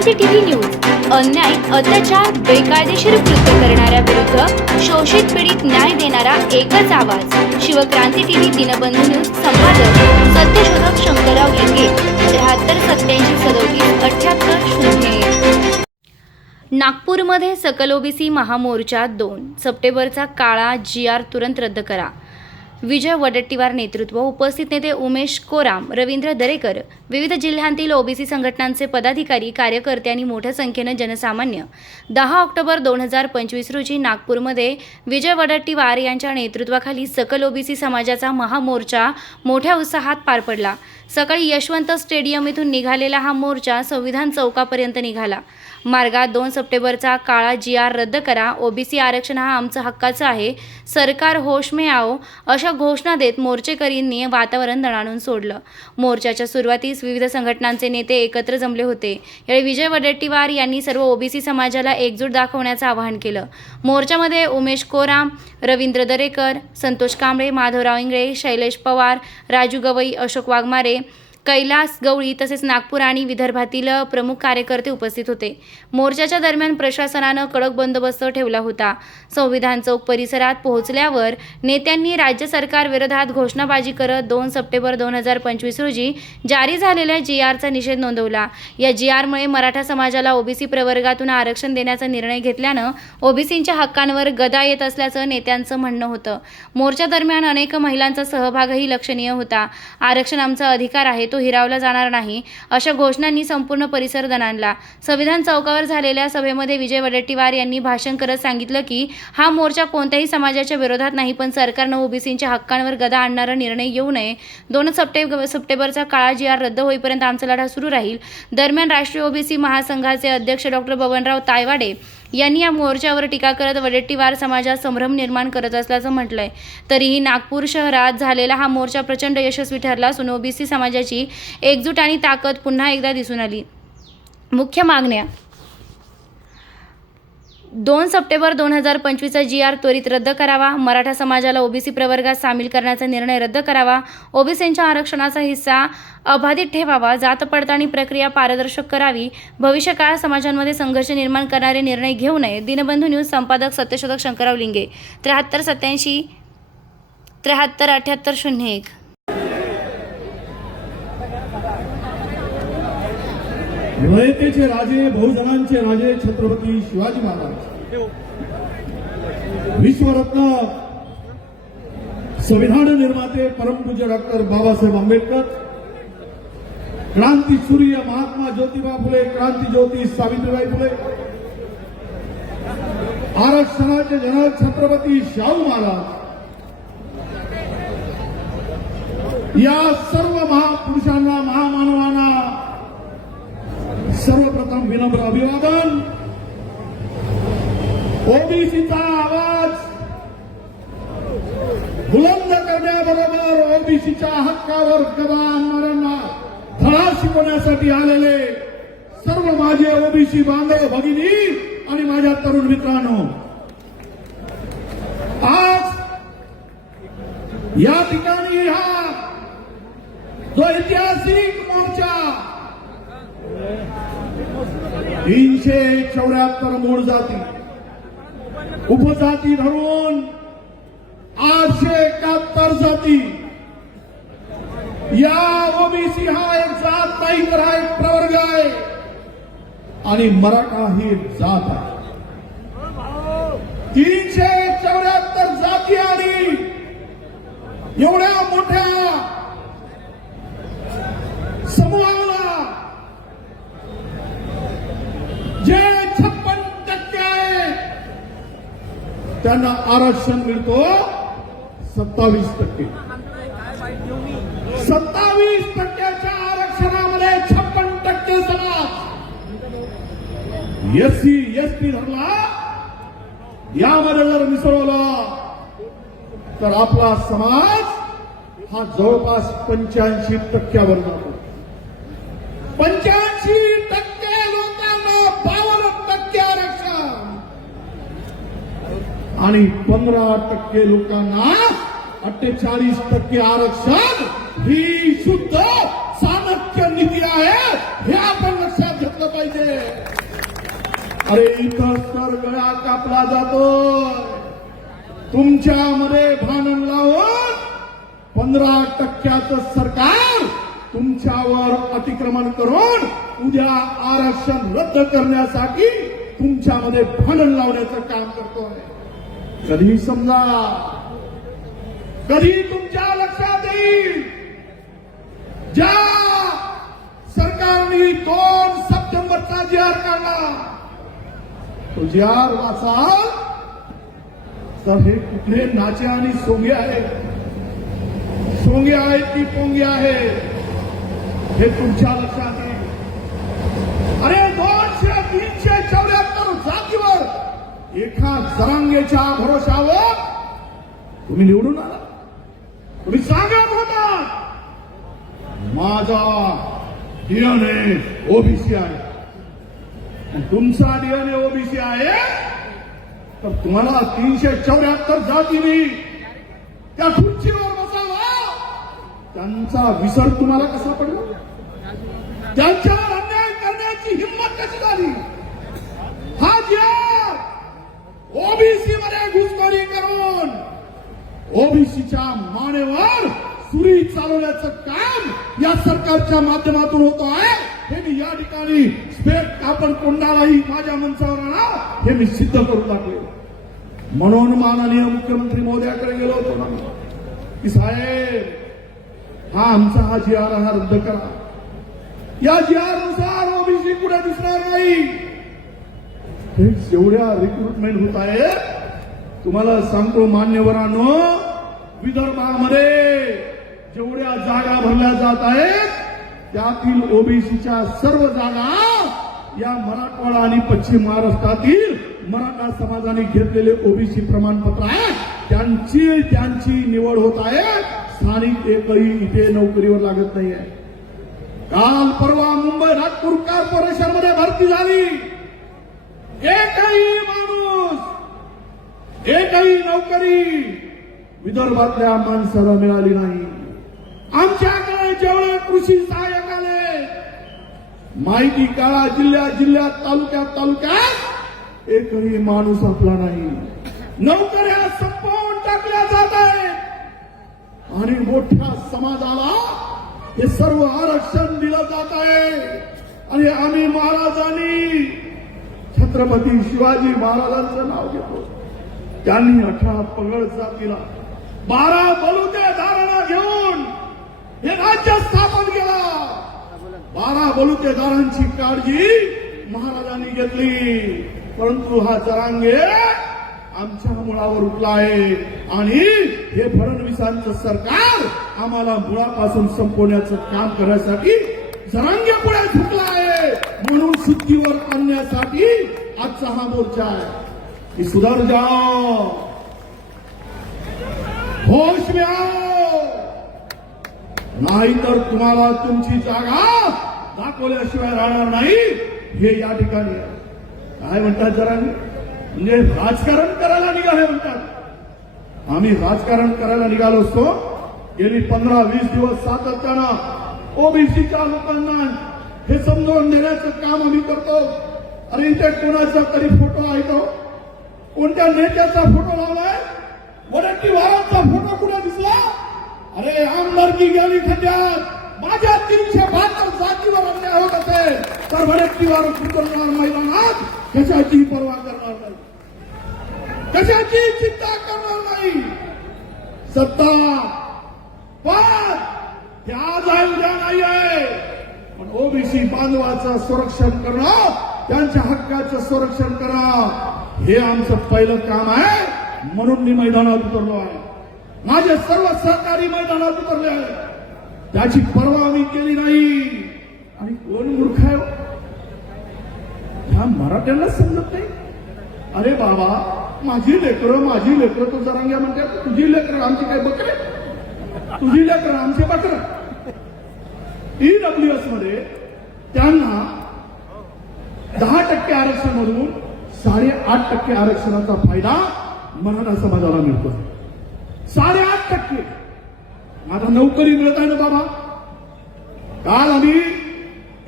क्रांती TV news. अन्याय अत्याचार बेकायदेशीर कृत्य करणाऱ्या विरुद्ध शोषित पीडित न्याय देणारा एकच आवाज. शिवक्रांती टीव्ही दिनबंधू न्यूज संपादक सत्यशोधक शंकरराव लिंगे त्र्याहत्तर सत्याऐंशी सदोतीस अठ्याहत्तर शून्य नागपूरमध्ये सकल ओबीसी महामोर्चा दोन. सप्टेंबरचा काळा जी आर तुरंत रद्द करा. विजय वडट्टीवार नेतृत्व उपस्थित नेते उमेश कोराम रवींद्र दरेकर विविध जिल्ह्यांतील ओबीसी संघटनांचे पदाधिकारी कार्यकर्ते आणि मोठ्या संख्येनं जनसामान्य. दहा ऑक्टोबर दोन हजार पंचवीस रोजी नागपूरमध्ये विजय वडट्टीवार यांच्या नेतृत्वाखाली सकल ओबीसी समाजाचा महामोर्चा मोठ्या उत्साहात पार पडला. सकाळी यशवंत स्टेडियम येथून निघालेला हा मोर्चा संविधान चौकापर्यंत निघाला. मार्गात दोन सप्टेंबरचा काळा जी आर रद्द करा. ओबीसी आरक्षण हा आमचा हक्काचं आहे. सरकार होश में आओ अशा घोषणा देत मोर्चेकरींनी वातावरण दणाणून सोडलं. मोर्चाच्या सुरुवातीस विविध संघटनांचे नेते एकत्र जमले होते. यावेळी विजय वडेट्टीवार यांनी सर्व ओबीसी समाजाला एकजूट दाखवण्याचं आवाहन केलं. मोर्चामध्ये उमेश कोराम रवींद्र दरेकर संतोष कांबळे माधवराव इंगळे शैलेश पवार राजू गवई अशोक वाघमारे कैलास गवळी तसेच नागपूर आणि विदर्भातील प्रमुख कार्यकर्ते उपस्थित होते. मोर्चाच्या दरम्यान प्रशासनानं कडक बंदोबस्त ठेवला होता. संविधान चौक परिसरात पोहोचल्यावर नेत्यांनी राज्य सरकार विरोधात घोषणाबाजी करत दोन सप्टेंबर दोन हजार पंचवीस रोजी जारी झालेल्या जी आरचा निषेध नोंदवला. या जी आरमुळे मराठा समाजाला ओबीसी प्रवर्गातून आरक्षण देण्याचा निर्णय घेतल्यानं ओबीसींच्या हक्कांवर गदा येत असल्याचं नेत्यांचं म्हणणं होतं. मोर्चा दरम्यान अनेक महिलांचा सहभागही लक्षणीय होता. आरक्षण आमचा अधिकार आहे तो हिरावला जाणार नाही अशा घोषणांनी संपूर्ण परिसर दणाणला. संविधान चौकावर झालेल्या सभेमध्ये विजय वडेट्टीवार यांनी भाषण करत सांगितलं की हा मोर्चा कोणत्याही समाजाच्या विरोधात नाही पण सरकारनं ओबीसींच्या हक्कांवर गदा आणणारा निर्णय येऊ नये. दोन सप्टेंबर सप्टेंबरचा काळा जी आर रद्द होईपर्यंत आमचा लढा सुरू राहील. दरम्यान राष्ट्रीय ओबीसी महासंघाचे अध्यक्ष डॉक्टर बबनराव तायवाडे यांनी या मोर्चावर टीका करत वडेट्टीवार समाजात संभ्रम निर्माण करत असल्याचं म्हटलंय. तरीही नागपूर शहरात झालेला हा मोर्चा प्रचंड यशस्वी ठरला असून ओबीसी समाजाची एकजूट आणि ताकद पुन्हा एकदा दिसून आली. मुख्य मागण्या दोन सप्टेंबर दोन हजार पंचवीसचा जी आर त्वरित रद्द करावा. मराठा समाजाला ओबीसी प्रवर्गात सामील करण्याचा निर्णय रद्द करावा. ओबीसींच्या आरक्षणाचा हिस्सा अबाधित ठेवावा जात पडताळणी प्रक्रिया पारदर्शक करावी. भविष्यकाळ समाजांमध्ये संघर्ष निर्माण करणारे निर्णय घेऊ नये. दिनबंधू न्यूज संपादक सत्यशोधक शंकरराव लिंगे. त्र्याहत्तर सत्याऐंशी त्र्याहत्तर अठ्याहत्तर शून्य एक. रयतेचे राजे बहुजनांचे राजे छत्रपती शिवाजी महाराज. विश्वरत्न संविधान निर्माते परमपूज्य डॉक्टर बाबासाहेब आंबेडकर क्रांती सूर्य महात्मा ज्योतिबा फुले क्रांती ज्योती सावित्रीबाई फुले आरक्षणाचे जनक छत्रपती शाहू महाराज. या सर्व महापुरुषांना महामानवांना सर्वप्रथम विनम्र अभिवादन. ओबीसीचा आवाज बुलंद करण्याबरोबर ओबीसीच्या हक्कावर गदा आणणाऱ्यांना धडा शिकवण्यासाठी आलेले सर्व माझे ओबीसी बांधव भगिनी आणि माझ्या तरुण मित्रांनो आज या ठिकाणी हा जो ऐतिहासिक मोर्चा तीनशे चौऱ्याहत्तर मूळ जाती. उपजाती धरून आठशे एकाहत्तर जाती. या ओबीसी हा एक जात नाही तर हा एक प्रवर्ग आहे. आणि मराठा ही एक जात आहे. तीनशे चौऱ्याहत्तर जाती आणि एवढ्या मोठ्या समूहाला त्यांना आरक्षण मिळतो सत्तावीस टक्के. सत्तावीस टक्क्याच्या आरक्षणामध्ये छप्पन टक्के समाज. एससी एसटी धरला. यामध्ये जर मिसळवला तर आपला समाज हा जवळपास पंच्याऐंशी टक्क्यावर जातो. पंच्याऐंशी टक्के लोकांना बावन्न टक्के आरक्षण आणि पंधरा टक्के लोकांना अठ्ठेचाळीस टक्के आरक्षण ही शुद्ध चाणक्य नीती आहे हे आपण लक्षात घेतलं पाहिजे. अरे इथं तर गळा कापला जातो. तुमच्यामध्ये भांडण लावून पंधरा टक्क्याचं सरकार तुमच्यावर अतिक्रमण करून उद्या आरक्षण रद्द करण्यासाठी तुमच्यामध्ये भांडण लावण्याचं काम करतो कधी समजा कधी तुमच्या लक्षात येईल? ज्या सरकारने दोन सप्टेंबरचा जी आर काढला तो जी आर वाचाल तर हे कुठले नाचे आणि सोंगे आहे सोंगे आहेत की पोंगे आहे हे तुमच्या लक्षात एका जरांगेच्या भरोशावर तुम्ही निवडून आला. तुम्ही सांगा होता माझा डीएनए ओबीसी आहे. तुमचा डीएनए ओबीसी आहे तर तुम्हाला तीनशे चौऱ्याहत्तर जातीने त्या खुर्चीवर बसावा. त्यांचा विसर तुम्हाला कसा पडला? त्यांच्यावर अन्याय करण्याची हिंमत कशी झाली? हा जिहाद ओबीसी मध्ये घुसखोरी करून ओबीसीच्या मानेवर सुरी चालवण्याचं काम या सरकारच्या माध्यमातून होत आहे. हे मी या ठिकाणी स्पेट आपण कोणालाही माझ्या मंचावर आणा हे मी सिद्ध करून लागले म्हणून माननीय मुख्यमंत्री महोदयाकडे गेलो होतो ना की साहेब हा आमचा हा जी आर हा रद्द करा. या जी आरनुसार ओबीसी कुठे दिसणार नाही. जेवढ्या रिक्रुटमेंट होत आहे तुम्हाला सांगतो मान्यवरांनो विदर्भामध्ये जेवढ्या जागा भरल्या जात आहेत त्यातील ओबीसीच्या सर्व जागा या मराठवाडा आणि पश्चिम महाराष्ट्रातील मराठा समाजाने घेतलेले ओबीसी प्रमाणपत्र आहे त्यांची त्यांची निवड होत आहे. स्थानिक एकही इथे नोकरीवर लागत नाहीये. काल परवा मुंबई नागपूर कॉर्पोरेशनमध्ये भरती झाली. एकही माणूस एकही नोकरी विदर्भातल्या माणसाला मिळाली नाही. आमच्याकडे जेवढे कृषी सहाय्यक आले माहिती काळा जिल्ह्यात जिल्ह्यात तालुक्यात तालुक्यात एकही माणूस आपला नाही. नोकऱ्या संपवून टाकल्या जात आहेत. आणि मोठ्या समाजाला हे सर्व आरक्षण दिलं जात आहे. आणि आम्ही महाराजांनी छत्रपती शिवाजी महाराजांचं नाव घेतो. त्यांनी अठरा पगड जातीला बारा बलुतेदारांना घेऊन हे राज्य स्थापन केला. बारा बलुतेदारांची काळजी महाराजांनी घेतली. परंतु हा जरांगे आमच्या मुळावर उठला आहे आणि हे फडणवीसांचं सरकार आम्हाला मुळापासून संपवण्याचं काम करण्यासाठी जरांगे पुढे झुकला आहे म्हणून शुद्धीवर आणण्यासाठी आजचा हा मोर्चा आहे. की सुधार जाओ होश में आओ नाहीतर तुम्हाला तुमची जागा दाखवल्याशिवाय राहणार नाही. हे या ठिकाणी काय म्हणतात जरा म्हणजे राजकारण करायला निघाले म्हणतात. आम्ही राजकारण करायला निघालो असतो. गेली पंधरा वीस दिवस सातत्यानं ओबीसीच्या लोकांना हे समजावून देण्याचं काम आम्ही करतो. अरे इथे कोणाचा तरी फोटो आहे तो? कोणत्या नेत्याचा फोटो लावलाय? वडट्टीवारांचा फोटो कुठे दिसला? अरे आमदारकी गेली खड्ड्यात माझ्या तीनशे बहात्तर जातीवर अन्याय होत असेल. तर वडट्टीवार उतरणार मैदानात. कशाची पर्वा करणार नाही? कशाची चिंता करणार नाही? सत्ता. पण त्या जाईल नाही आहे पण ओबीसी बांधवाचं संरक्षण करणं त्यांच्या हक्काचं संरक्षण करा. हे आमचं पहिलं काम आहे. म्हणून मी मैदानात उतरलो आहे. माझे सर्व सहकारी मैदानात उतरले आहेत. त्याची पर्वा मी केली नाही. आणि कोण मूर्ख आहे हो? ह्या मराठ्यांना समजत नाही? अरे बाबा माझी लेकरं माझी लेकरं तो जरांग्या म्हणते तुझी लेकरं आमची काय बकरे? तुझी लेकरं आमचे बकरं? ईडब्ल्यू एसमध्ये त्यांना दहा टक्के आरक्षण मधून साडेआठ टक्के आरक्षणाचा फायदा मराठा समाजाला मिळतो साडेआठ टक्के. आता नोकरी मिळत आहे ना बाबा. काल आम्ही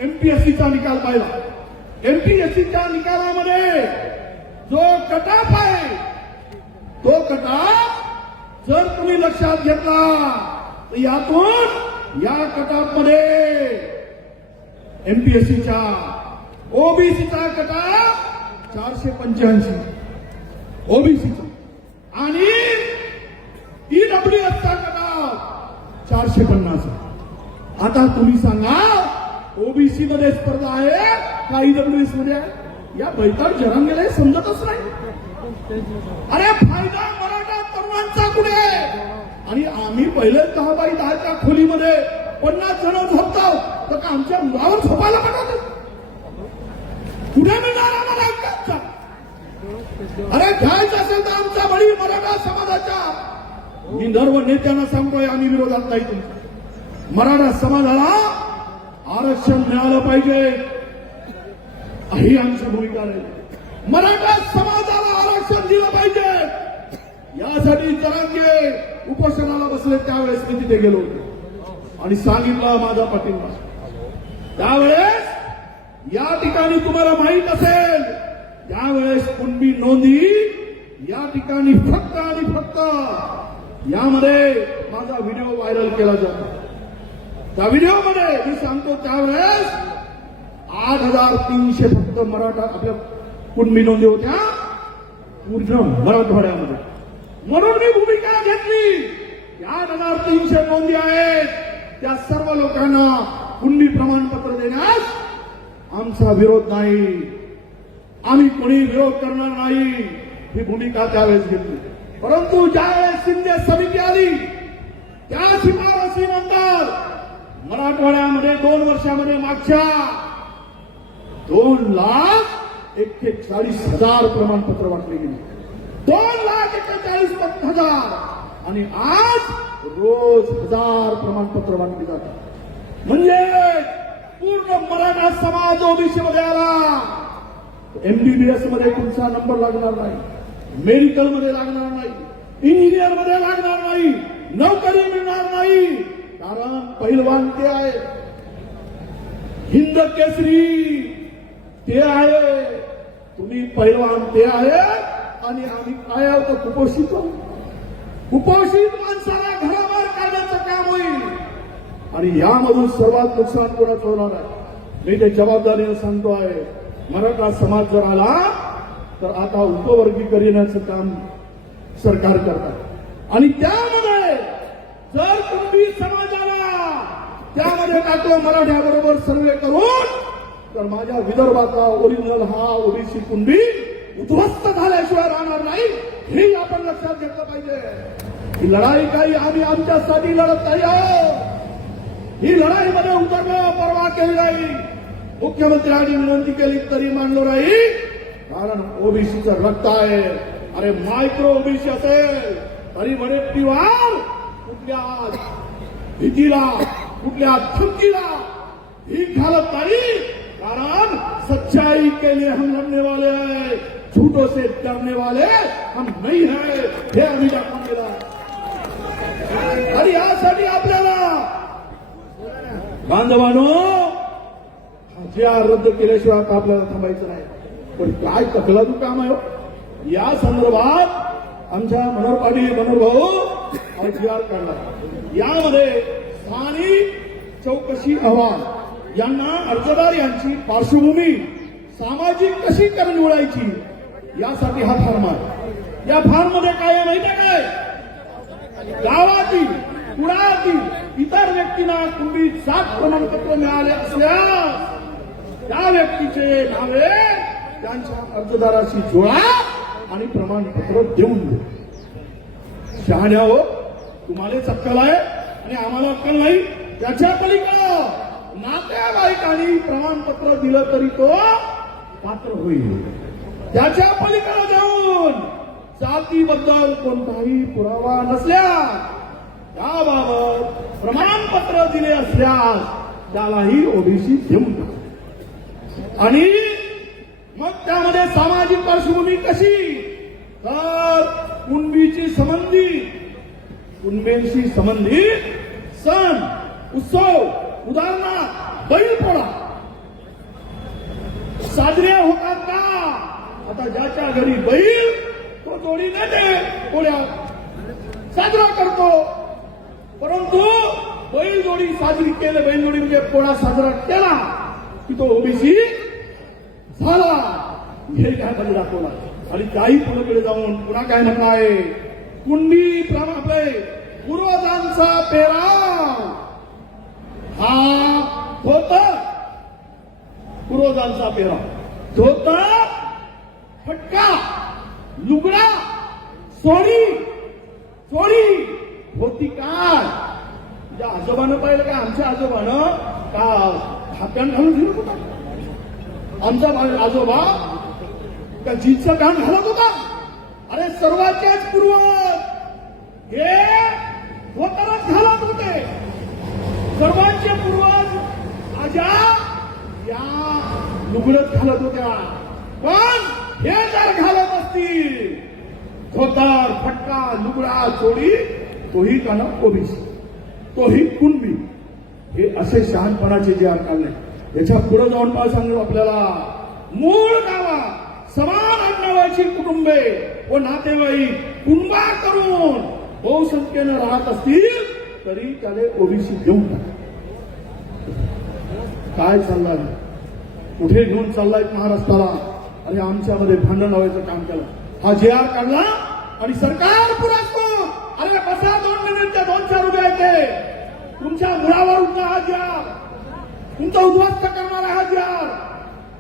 एमपीएससीचा निकाल पाहिला. एमपीएससीच्या निकालामध्ये जो कटाप आहे तो कटाप जर तुम्ही लक्षात घेतला तर यातून या कटापमध्ये एमपीएससीच्या ओबीसीचा कटाप चारशे पंच्याऐंशी. ओबीसीचा आणि ईडब्ल्यूएसचा कटाप चारशे पन्नास. आता तुम्ही सांगा ओबीसी मध्ये स्पर्धा आहे का ईडब्ल्यूएसमध्ये आहे? या बैठक जरांगेला समजतच नाही. अरे फायदा मराठा तरुणांचा कुठे? आणि आम्ही पहिले दहा बाई दहाच्या खोलीमध्ये पन्नास जण झोपतो. तर का आमच्या मुलावर झोपायला पाठवतो कुठे मिळणार आम्हाला हक्काचा अरे घ्यायचं असेल तर आमचा बळी मराठा समाजाच्या. मी सर्व नेत्यांना सांगतोय आम्ही विरोधात नाही तुमच्या मराठा समाजाला आरक्षण मिळालं पाहिजे. ही आमची भूमिका आहे मराठा समाजाला आरक्षण दिलं पाहिजे. यासाठी जरांगे उपोषणाला बसले त्यावेळेस मी तिथे गेलो आणि सांगितलं माझा पाठिंबा. त्यावेळेस या ठिकाणी तुम्हाला माहीत असेल यावेळेस कुणबी नोंदी या ठिकाणी फक्त आणि फक्त यामध्ये माझा व्हिडिओ व्हायरल केला जातो. त्या व्हिडिओमध्ये मी सांगतो त्यावेळेस आठ हजार तीनशे फक्त मराठा आपल्या कुणबी नोंदी होत्या पूर्ण मराठवाड्यामध्ये. म्हणून मी भूमिका घेतली. आठ हजार तीनशे नोंदी आहेत. त्या सर्व लोकांना कुणबी प्रमाणपत्र देण्यास आमचा विरोध नाही. आम्ही कोणी विरोध करणार नाही. ही भूमिका त्यावेळेस घेतली. परंतु ज्यावेळेस शिंदे समिती आली त्या शिफारसीनंतर मराठवाड्यामध्ये दोन वर्षामध्ये मागच्या दोन लाख एक्केचाळीस हजार प्रमाणपत्र वाटले गेले. दोन लाख एक्केचाळीस हजार. आणि आज रोज हजार प्रमाणपत्र वाटली जातात. म्हणजे पूर्ण मराठा समाज ओबीसी मध्ये आला एमबीबीएसमध्ये तुमचा नंबर लागणार नाही. मेडिकलमध्ये लागणार नाही. इंजिनियरमध्ये लागणार नाही. नोकरी मिळणार नाही. कारण पहिलवान ते आहे. हिंद केसरी ते आहे. तुम्ही पहिलवान ते आहे आणि आम्ही काय आहोत? कुपोषित कुपोषित माणसाला घराबाहेर काढण्याचं काम होईल. आणि यामधून सर्वात नुकसान कोणाचं होणार आहे? मी ते जबाबदारीने सांगतो आहे मराठा समाज जर आला तर आता उपवर्गीकरणाचं काम सरकार करतात. आणि त्यामध्ये जर तुम्ही समाजाला त्यामध्ये टाकलं मराठ्याबरोबर सर्वे करून तर माझ्या विदर्भाचा ओरिजिनल हा ओबीसी कुंडी उद्ध्वस्त झाल्याशिवाय राहणार नाही हे आपण लक्षात घेतलं पाहिजे. ही लढाई काही आम्ही आमच्यासाठी लढत नाही आहोत. ही लढाईमध्ये उतरलो परवा केली नाही. मुख्यमंत्र्यांनी विनंती केली तरी मानलो नाही. कारण ओबीसीचं रक्त आहे. अरे मायक्रो ओबीसी असेल तरी म्हणे पिवार कुठल्या भीतीला कुठल्या धमकीला ही घालत नाही. कारण सच्चाई के लिए हम लड़ने वाले हैं झूठों से डरने वाले हम नहीं है. हे आम्ही दाखवून दिला आणि यासाठी आपल्याला बांधवानो जे रद्द केल्याशिवाय आता आपल्याला थांबायचं नाही. पण काय तकलादू काम आहे हो? या संदर्भात आमच्या मनोहर पाटील मनोहर भाऊ जी आर काढला यामध्ये स्थानिक चौकशी अहवाल यांना अर्जदार यांची पार्श्वभूमी सामाजिक कशी करून निवडायची यासाठी हा फॉर्म आहे. या फार्ममध्ये काय माहिती काय? गावातील कुणातील इतर व्यक्तींना तुम्ही सात प्रमाणपत्र मिळाले असल्यास त्या व्यक्तीचे नावे त्यांच्या अर्जदाराशी जोडा आणि प्रमाणपत्र देऊन दे. शहाण्या हो तुम्हाला अक्कल आहे आणि आम्हाला अक्कल नाही. त्याच्या पलीकडं नातेवाईकांनी प्रमाणपत्र दिलं तरी तो पात्र होईल. त्याच्या पलीकडे जाऊन जातीबद्दल कोणताही पुरावा नसल्या त्याबाबत प्रमाणपत्र दिले असल्यास त्यालाही ओबीसी देऊन टाका आणि मग त्यामध्ये सामाजिक पार्श्वभूमी कशी? तर कुणबीची संबंधी कुणबेंशी संबंधित सण उत्सव उदाहरणार्थ बैलपोळा साजरे होतात का? आता ज्याच्या घरी बैल तो जोडी नेते पोळ्या साजरा करतो. परंतु बैलजोडी साजरी केले बैलजोडी म्हणजे पोळा साजरा केला की तो ओबीसी झाला. हे काय मध्ये दाखवला? आणि त्याही पुढे जाऊन पुन्हा काय म्हटलं आहे? कुंडी प्रमाण आपले पूर्वजांचा पेराव. हा होत पूर्वजांचा पेराव. धोत फटका लुगडा सोडी सोडी. होती काय? तुझ्या आजोबानं पाहिलं का? आमच्या आजोबानं? का हात्यान घालून फिरत होता? आमचा आजोबा का जीन्सचं पॅन्ट घालत होता. अरे सर्वांच्याच पूर्वज! हे धोतरच घालत होते. सर्वांचे पूर्वज आजा या लुगडत घालत होत्या. पण हे जर घालत असतील धोतर फटका लुगडा चोरी तोही त्यानं ओबीसी तोही कुणबी हे असे शहाणपणाचे जे काढले याच्यापुढे जाऊन काय सांगू आपल्याला. मूळ गावा समान आडनावाची कुटुंबे व नातेवाईक कुंबा करून बहुसंख्येनं राहत असतील तरी त्याने ओबीसी घेऊन टाका. काय चाललाय? कुठे घेऊन चाललाय महाराष्ट्राला? अरे आमच्यामध्ये भांडण लावायचं काम केलं. हा जे आर काढला आणि सरकार पुरा अरे बसा दोन मिनिटच्या दोन चार उभे आहेत तुमच्या मुळावर उठला हा जार तुमचा उद्ध्वस्त करणारा हा जार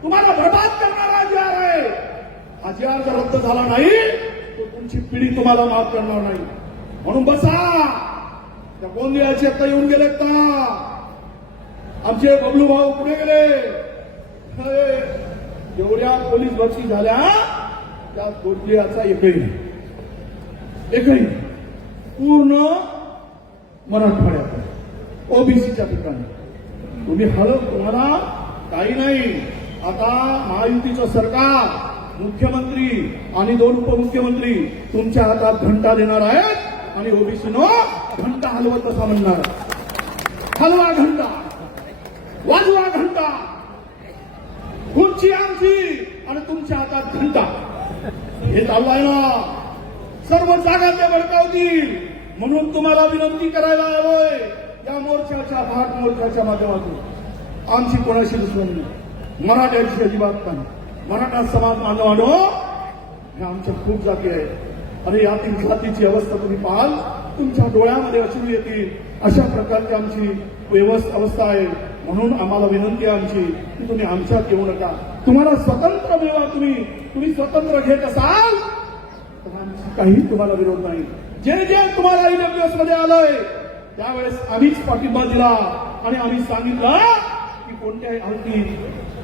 तुम्हाला बर्बाद करणारा हा जार आहे. हा जार जर रद्द झाला नाही तर तुमची पिढी तुम्हाला माफ करणार नाही. म्हणून बसा. त्या गोंदियाचे आता येऊन गेलेत का? आमचे बबलू भाऊ पुढे गेले? अरे, जेवढ्या पोलीस भरती झाल्या त्या गोंदियाचा एकही एकही पूर्ण मराठवाड्यात ओबीसीच्या ठिकाणी. तुम्ही हळद तुम्हाला काही नाही. आता महायुतीचं सरकार मुख्यमंत्री आणि दोन उपमुख्यमंत्री तुमच्या हातात घंटा देणार आहेत आणि ओबीसीनो घंटा हलवत कसा म्हणणार. हलवा घंटा. वाजवा घंटा. खुर्ची आमची आणि तुमच्या हातात घंटा. हे चालू आहे ना. सर्व जागा ते भडकावतील. म्हणून तुम्हाला विनंती करायला आलोय या मोर्चाच्या भाग मोर्चाच्या माध्यमातून. आमची कोणाशी दुश्मनी नाही. मराठ्यांची अजिबात नाही. मराठा समाज बांधवानो हे आमच्या खूप जाती आहेत आणि यातील जातीची अवस्था तुम्ही पाहाल तुमच्या डोळ्यामध्ये अश्रू येतील. अशा प्रकारची आमची व्यवस्था अवस्था आहे. म्हणून आम्हाला विनंती आहे आमची की तुम्ही आमच्यात येऊ नका. तुम्हाला स्वतंत्र मिळवा तुम्ही. तुम्ही स्वतंत्र घेत असाल काही तुम्हाला विरोध नाही. जे जे तुम्हाला ईडब्ल्यूएसमध्ये आलंय त्यावेळेस आम्हीच पाठिंबा दिला आणि आम्ही सांगितलं की कोणत्याही अर्थी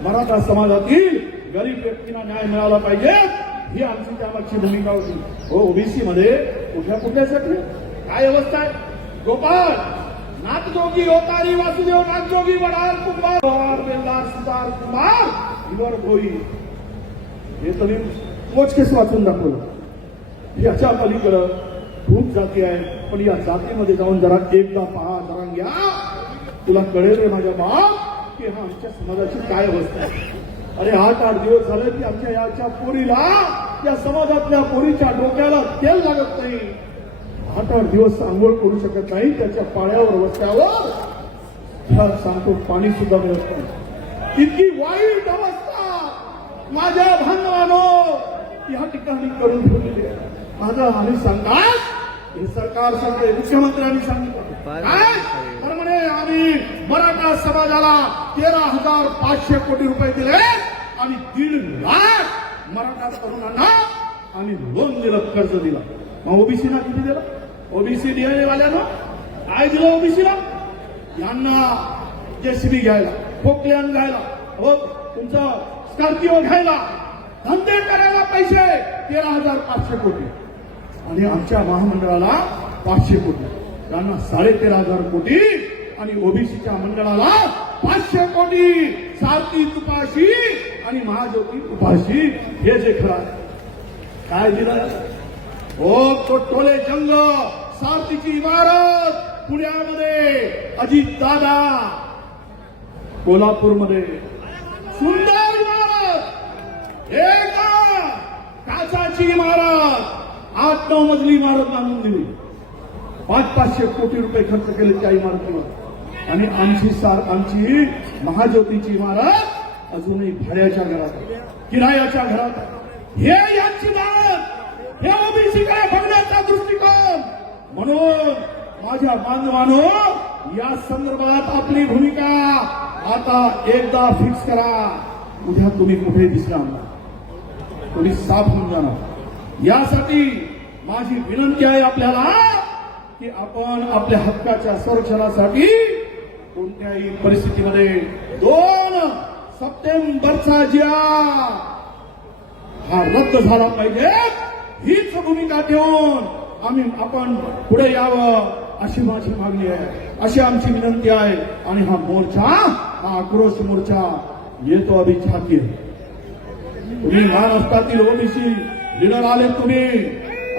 मराठा समाजातील गरीब व्यक्तींना न्याय मिळाला पाहिजे ही आमची त्यामागची भूमिका होती. हो ओबीसी मध्ये कुठल्या कुठल्यासाठी काय अवस्था आहे? गोपाळ नाथजोगी ओतारी वासुदेव नाथजोगी वडार कुंभार बेलदार सुतार कुंभार हिवर भोई. हे तुम्ही मोजकेच वाचून दाखवलं. याच्या पलीकडं खूप जाती आहेत. पण या जातीमध्ये जाऊन जरा एकदा पहा जरा घ्या तुला कळेल रे माझ्या बाप की हा आमच्या समाजाची काय अवस्था आहे. अरे आठ आठ दिवस झाले की आमच्या याच्या पोरीला या समाजातल्या पोरीच्या डोक्याला तेल लागत नाही. आठ आठ दिवस आंघोळ करू शकत नाही त्याच्या पाळ्यावर वस्त्यावर. सांगतो पाणी सुद्धा मिळत नाही. इतकी वाईट अवस्था माझ्या भांडवानो या ठिकाणी करून ठेवलेली आहे. माझं आम्ही सांगतात हे सरकार सांगते मुख्यमंत्र्यांनी सांगितलं. काय? तर म्हणे आम्ही मराठा समाजाला तेरा हजार पाचशे कोटी रुपये दिले आणि दीड लाख मराठा तरुणांना आम्ही लोन दिलं कर्ज दिलं. मग ओबीसीला किती दिलं? ओबीसी डीआय वाल्यानं? काय दिलं ओबीसीला? यांना जेसीबी घ्यायला फोकल्यान घ्यायला. हो तुमचा स्कॉर्पिओ घ्यायला. धंदे करायला पैसे तेरा हजार पाचशे कोटी. आणि आमच्या महामंडळाला पाचशे कोटी. त्यांना साडे तेरा हजार कोटी आणि ओबीसीच्या मंडळाला पाचशे कोटी. सारथी उपाशी आणि महाज्योती उपाशी हे जे खरं काय दिलं? हो तो टोले जंग सारथीची इमारत पुण्यामध्ये अजित दादा कोल्हापूरमध्ये. सुंदर इमारत. एका काचाची इमारत. आठ नऊ मजली इमारत बांधून दिली. पाच पाचशे कोटी रुपये खर्च केले त्या इमारतीवर. आणि आमची सार आमची महाज्योतीची इमारत अजूनही भाड्याच्या घरात किरायाच्या घरात हे यांची दाद हे ओबीसी काय बघण्याचा दृष्टिकोन? म्हणून माझ्या बांधवानो या संदर्भात आपली भूमिका आता एकदा फिक्स करा. उद्या तुम्ही कुठे दिसणार नाही. तुम्ही साफ होऊन जाणार. यासाठी माझी विनंती आहे आपल्याला की आपण आपल्या हक्काच्या संरक्षणासाठी कोणत्याही परिस्थितीमध्ये दोन सप्टेंबरचा जिया हा रद्द झाला पाहिजे. हीच भूमिका घेऊन आम्ही आपण पुढे यावं अशी माझी मागणी आहे. अशी आमची विनंती आहे. आणि हा मोर्चा हा आक्रोश मोर्चा येतो अभि छाती तुम्ही महाराष्ट्रातील ओबीसी लिडर आले तुम्ही.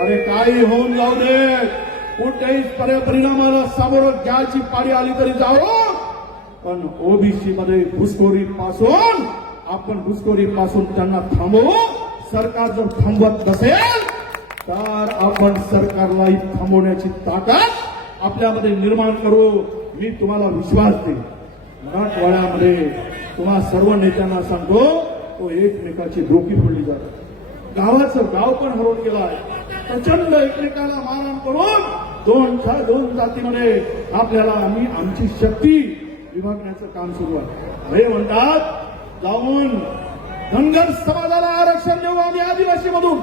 अरे काही होऊन जाऊ दे. कोणत्याही परिणामाला सामोरं घ्यायची पाळी आली तरी जाऊ पण ओबीसी मध्ये घुसखोरी पासून आपण घुसखोरी पासून त्यांना थांबवू. सरकार जर थांबवत नसेल तर आपण सरकारलाही थांबवण्याची ताकद आपल्यामध्ये निर्माण करू. मी तुम्हाला विश्वास देईन. मराठवाड्यामध्ये तुम्हा सर्व नेत्यांना सांगतो तो एकमेकाची डोकी फोडली जाते. गावाचं गाव पण हरवून गेला आहे. प्रचंड एकमेकाला मारहाण करून दोन दोन जातीमध्ये आपल्याला आम्ही आमची शक्ती विभागण्याचं काम सुरू आहे. हे म्हणतात जाऊन धनगर समाजाला आरक्षण देऊ आम्ही आदिवासी मधून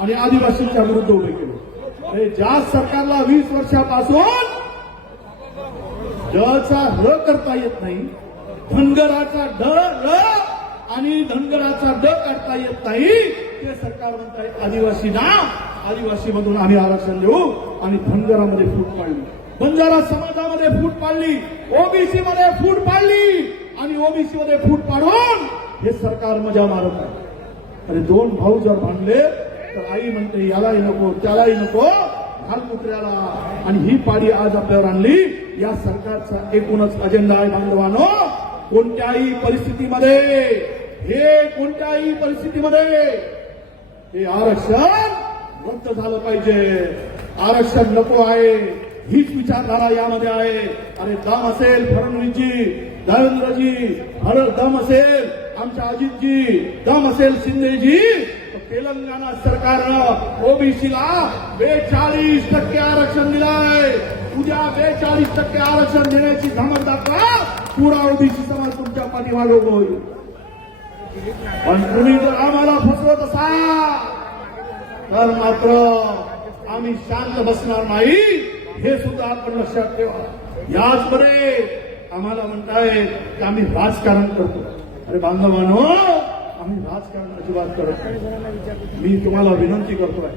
आणि आदिवासींच्या विरुद्ध उभे केलो. अरे ज्या सरकारला वीस वर्षापासून डचा र करता येत नाही धनगराचा ड र आणि धनगराचा ड करता येत नाही ते सरकार म्हणताय आदिवासी ना आदिवासी मधून आम्ही आरक्षण देऊ आणि धनगरामध्ये फूट पाडली. बंजारा समाजामध्ये फूट पाडली. ओबीसी मध्ये फूट पाडली. आणि ओबीसी मध्ये फूट पाडून हे सरकार मजा मारत आहे. अरे दोन भाऊ जर भांडले तर आई म्हणते यालाही नको त्यालाही नको घाल कुत्र्याला. आणि ही पाडी आज आपल्यावर आणली. या सरकारचा एकूणच अजेंडा आहे बांधवानो. कोणत्याही परिस्थितीमध्ये हे कोणत्याही परिस्थितीमध्ये हे आरक्षण रद्द झालं पाहिजे. आरक्षण नको आहे. हीच विचारधारा यामध्ये आहे. आणि दम असेल फडणवीसजी देवेंद्रजी हर दम असेल आमच्या अजितजी दम असेल शिंदेजी. तेलंगणा सरकारनं ओबीसीला बेचाळीस टक्के आरक्षण दिलंय. उद्या बेचाळीस टक्के आरक्षण देण्याची धमक दाखवा पुरा ओबीसी समाज तुमच्या पाठीमागे उभं होईल. पण तुम्ही जर आम्हाला तर मात्र आम्ही शांत बसणार नाही हे सुद्धा आपण लक्षात ठेवा. याचमध्ये आम्हाला म्हणताय की आम्ही राजकारण करतो. अरे बांधवानो आम्ही राजकारण अजिबात करत नाही. मी तुम्हाला विनंती करतोय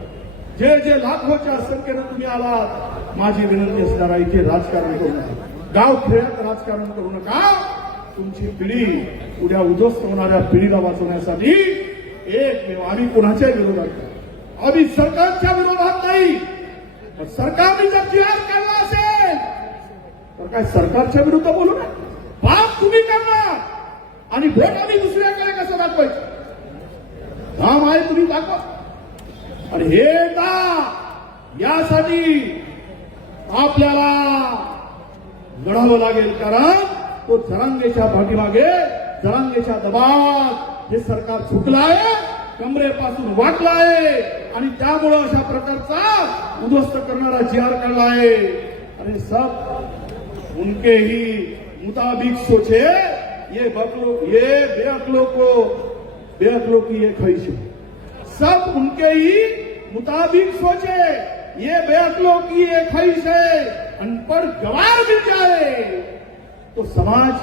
जे जे लाखोच्या संख्येनं तुम्ही आलात माझी विनंती असणार आहे की राजकारण करू नका. गाव खेळात राजकारण करू नका. तुमची पिढी उद्या उद्ध्वस्त होणाऱ्या पिढीला वाचवण्यासाठी एक आम्ही कुणाच्या विरोधात आम्ही सरकारच्या विरोधात नाही. पण सरकारने जर जिहाद काढला असेल तर काय सरकारच्या विरुद्ध बोलू नये? पाप तुम्ही करणार. आणि भोट आम्ही दुसऱ्याकडे कसं दाखवायचं? काम आहे तुम्ही दाखवा. आणि हे का यासाठी आपल्याला लढावं लागेल कारण तो जरांगेच्या पाठीमागे जरांगेच्या दबावात हे सरकार चुकलं आहे. कमरेपासून वाटला आहे. आणि त्यामुळं अशा प्रकारचा उद्ध्वस्त करणारा जी आर काढला आहे. अरे सब उनके ही मुताबिक सोचे. ये बकलो ये बेअकलो को बेअकलो की ये ख्वाहिश सब उनके ही मुताबिक सोचे. ये बेअकलो की ये ख्वाहिश है. अनपढ़ गवार मिल जाए. तो समाज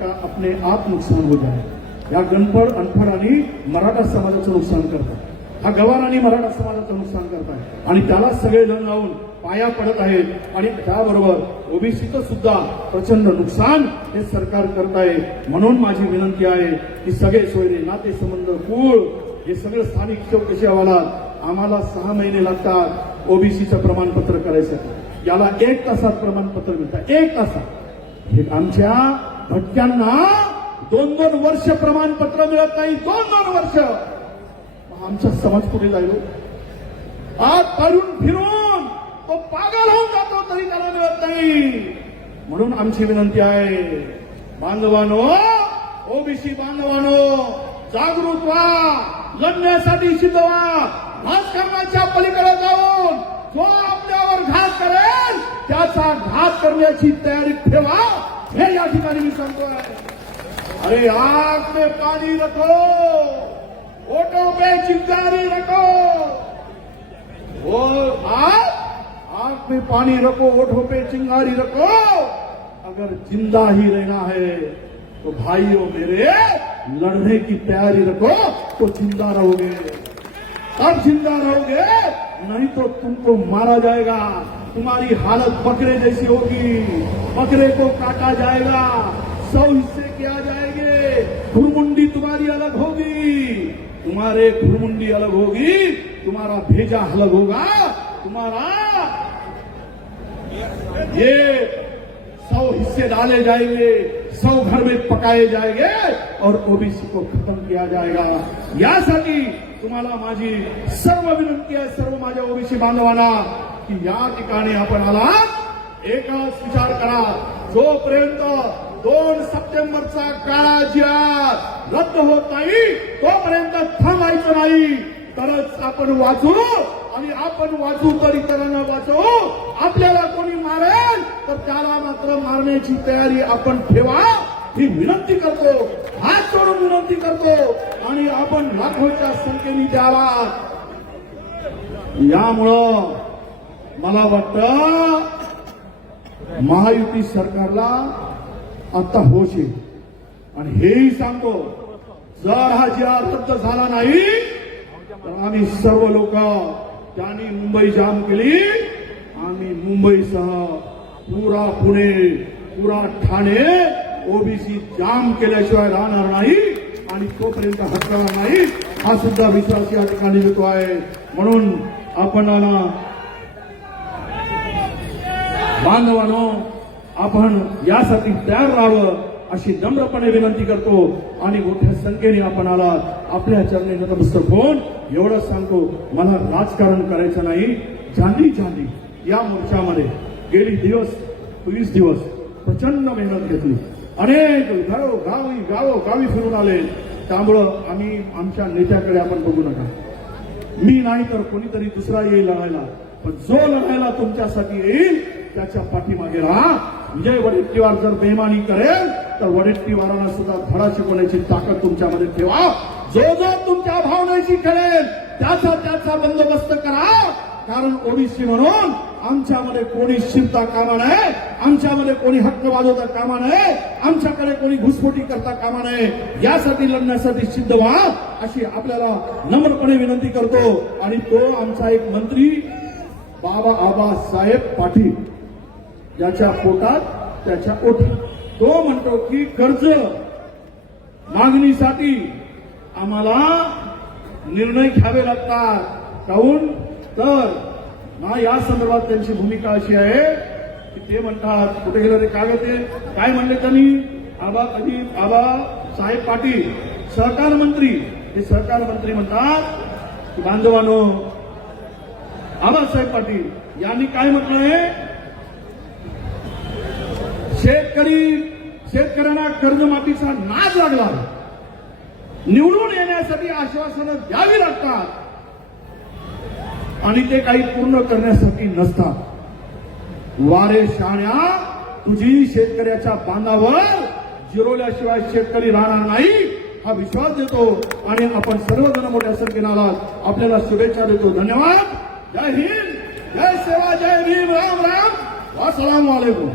का अपने आप नुकसान हो जाए। या गणपड अनपड आणि मराठा समाजाचं नुकसान करतात. हा गवार आणि मराठा समाजाचं नुकसान करताय. आणि त्याला सगळे जण लावून पाया पडत आहेत. आणि त्याबरोबर ओबीसीचं सुद्धा प्रचंड नुकसान हे सरकार करत आहे म्हणून माझी विनंती आहे की सगळे सोयरे नातेसंबंध कुळ हे सगळं स्थानिक चौकशी अहवालात आम्हाला सहा महिने लागतात ओबीसीचं प्रमाणपत्र करायसाठी. याला एक तासात प्रमाणपत्र मिळतात एक तासात. हे आमच्या भटक्यांना दोन दोन वर्ष प्रमाणपत्र मिळत नाही. दोन दोन वर्ष आमचा समाज कुठे जाईल हो. आज तरुण फिरून तो पागल होऊन जातो तरी त्याला मिळत नाही. म्हणून आमची विनंती आहे बांधवानो ओबीसी बांधवानो जागृत व्हा. लढण्यासाठी सिद्ध व्हा राजकारणाच्या पलीकडे जाऊन जो आपल्यावर घात करेल त्याचा घात करण्याची तयारी ठेवा. हे या ठिकाणी मी सांगतोय. अरे आग में पानी रखो। ओटो पे चिंगारी रखो। वो आग आग में पानी रखो ओठों पे चिंगारी रखो। अगर ज़िंदा ही रहना है तो भाइयों मेरे, लड़ने की तैयारी रखो तो ज़िंदा रहोगे। अब ज़िंदा रहोगे, नहीं तो तुमको मारा जाएगा। तुम्हारी हालत बकरे जैसी होगी। बकरे को काटा जाएगा। सौ हिस्से किया जाएँगे। खुरमुंडी तुम्हारी अलग होगी। तुम्हारे खुरमुंडी अलग होगी, तुम्हारा भेजा अलग होगा, तुम्हारा ये सौ हिस्से डाले जाएँगे, सौ घर में पकाए जाएँगे और ओबीसी को खत्म किया जाएगा। यासाठी तुम्हाला माझी सर्व विनंती आहे सर्व माझ्या ओबीसी बांधवांना, की या ठिकाणी आपण आलात एकच विचार करा जोपर्यंत दोन सप्टेंबरचा काळा ज्या रद्द होत नाही तोपर्यंत थांबायचं नाही. तरच आपण वाचू आणि आपण वाचू तर इतरांना वाचू. आपल्याला कोणी मारेल तर त्याला मात्र मारण्याची तयारी आपण ठेवा. ही विनंती करतो हात सोडून विनंती करतो आणि आपण लाखोच्या संख्येने द्यावा. यामुळं मला वाटतं महायुती सरकारला आता होश येईल आणि हेही सांगतो जर हा जी आर रद्द झाला नाही तर आम्ही सर्व लोक त्यांनी मुंबई जाम केली. आम्ही मुंबईसह पुरा पुणे पुरा ठाणे ओबीसी जाम केल्याशिवाय राहणार नाही आणि तोपर्यंत हटणार नाही हा सुद्धा विश्वास या ठिकाणी देतो आहे. म्हणून आपण बांधवानो आपण यासाठी तयार राहावं अशी नम्रपणे विनंती करतो आणि मोठ्या संख्येने आपण आला आपल्या चरणी नतमस्तक होऊन एवढंच सांगतो मला राजकारण करायचं नाही. झाली झाली. या मोर्चामध्ये गेली दिवस वीस दिवस प्रचंड मेहनत घेतली. अनेक गाव गावी गावो गावी फिरून आले. त्यामुळं आम्ही आमच्या नेत्याकडे आपण बघू नका. मी नाही तर कोणीतरी दुसरा येईल लढायला. पण जो लढायला तुमच्यासाठी येईल त्याच्या पाठीमागे राहा. विजय वडेट्टीवार जर बेमानी करेल तर वडेट्टीवारांना सुद्धा धडा शिकवण्याची ताकद तुमच्यामध्ये ठेवा. जो जो तुमच्या भावनेशी ठरेल त्याचा त्याचा बंदोबस्त करा. कारण ओबीसी म्हणून आमच्यामध्ये कोणी शिरता कामा नये आमच्यामध्ये कोणी हक्क वाजवता कामा नये आमच्याकडे कोणी घुसफोटी करता कामा नये. यासाठी लढण्यासाठी सिद्ध व्हा अशी आपल्याला नम्रपणे विनंती करतो. आणि तो आमचा एक मंत्री बाबा आबासाहेब पाटील. ज्याच्या पोटात त्याच्या ओठी तो म्हणतो की कर्ज मागणीसाठी आम्हाला निर्णय घ्यावे लागतात. काहून? तर ना या संदर्भात त्यांची भूमिका अशी आहे की ते म्हणतात कुठे गेलं रे कागद ते? काय म्हणले त्यांनी? आबा कधी? आबा साहेब पाटील सहकार मंत्री. हे सहकार मंत्री म्हणतात बांधवानो आबासाहेब पाटील यांनी काय म्हटलंय? शेतकरी शेतकऱ्यांना कर्जमाफीचा नाश लागला. निवडून येण्यासाठी आश्वासनं द्यावी लागतात. आणि ते काही पूर्ण करण्यासाठी नसतात. वारे शाण्या तुझी शेतकऱ्याच्या बांधावर जिरवल्याशिवाय शेतकरी राहणार नाही हा विश्वास देतो. आणि आपण सर्वजण मोठ्या संख्येने आलात. आपल्याला शुभेच्छा देतो. धन्यवाद. जय हिंद. जय सेवा जय भीम. राम राम. वासलाम वालेकुम.